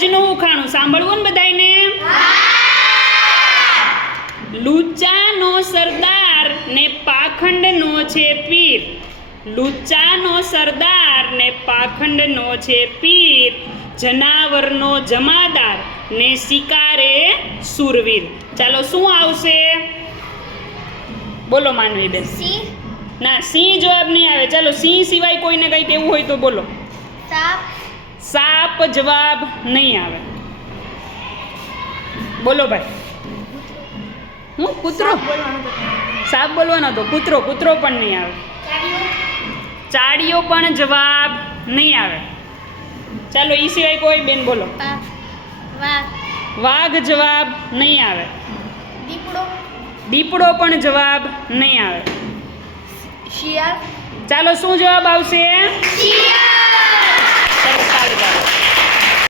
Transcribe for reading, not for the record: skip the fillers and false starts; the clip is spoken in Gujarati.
રાજનું ઉખાણું સાંભળવું ને બધાયને? લુચ્ચાનો સરદાર ને પાખંડનો છે પીર. લુચ્ચાનો સરદાર ને પાખંડનો છે પીર. જનાવરનો જમાદાર ને શિકારે સુરવીર. ચાલો શું આવશે? બોલો માનવી બેન. સિંહ. ના, સિંહ જવાબ નહીં આવે. ચાલો સિંહ સિવાય કોઈને કંઈક એવું હોય તો બોલો. સાપ. સાપ જવાબ નહીં આવે. બોલો ભાઈ. હું કૂતરો? સાપ બોલવાનો હતો. કૂતરો પણ નહીં આવે. ચાડીઓ પણ જવાબ નહીં આવે. ચાલો એ સિવાય કોઈ બેન બોલો. વાઘ. વાઘ જવાબ નહીં આવે. દીપડો. દીપડો પણ જવાબ નહીં આવે. શિયાળ. ચાલો શું જવાબ આવશે? શિયાળ. સરસ, તાળી પાડો.